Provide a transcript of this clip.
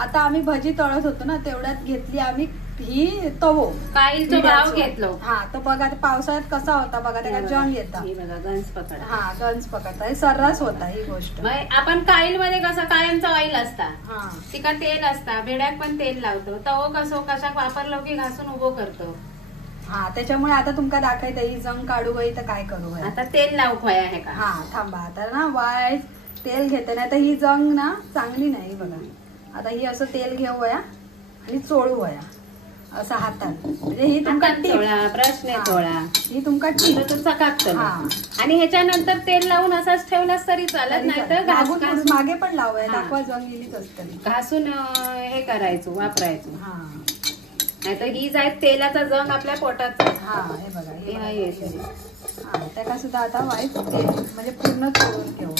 आता आम्ही भजी तळत होतो ना तेवढ्यात घेतली आम्ही ही तवो काहीच भाव घेतलो. हा तर बघा पावसाळ्यात कसा होता बघा त्याला जंग येतात. गंज पकड. हा गंज पकडता हे सर्रास होता ही गोष्ट. आपण काईल मध्ये कसं कायमचं ऑइल असता तिका तेल असता भेड्याक पण तेल लावतो तवो कसो कशाक वापरलो की घासून उभो करतो. हा त्याच्यामुळे आता तुमका दाखवता ही जंग काढू गई तर काय करू आता तेल लावू खोया हे का. हा थांबा आता ना वाय तेल घेते ना तर ही जंग ना चांगली नाही बघा. आता ही असं तेल घेऊया आणि चोळूया असं हातात म्हणजे ही तुमका प्रश्न थोडा ही तुमका चकाकतं. आणि ह्याच्यानंतर तेल लावून असाच ठेवलास तरी चालत नाही तर मागे पण लावूया दाखवा जंग गेलीच असते घासून हे करायचो वापरायचो. हा नाहीतर ही जाय तेलाचा जंग आपल्या पोटाचा. हा हे बघा हे त्याका सुद्धा आता वाईट तेल म्हणजे पूर्ण चोळून घेऊ.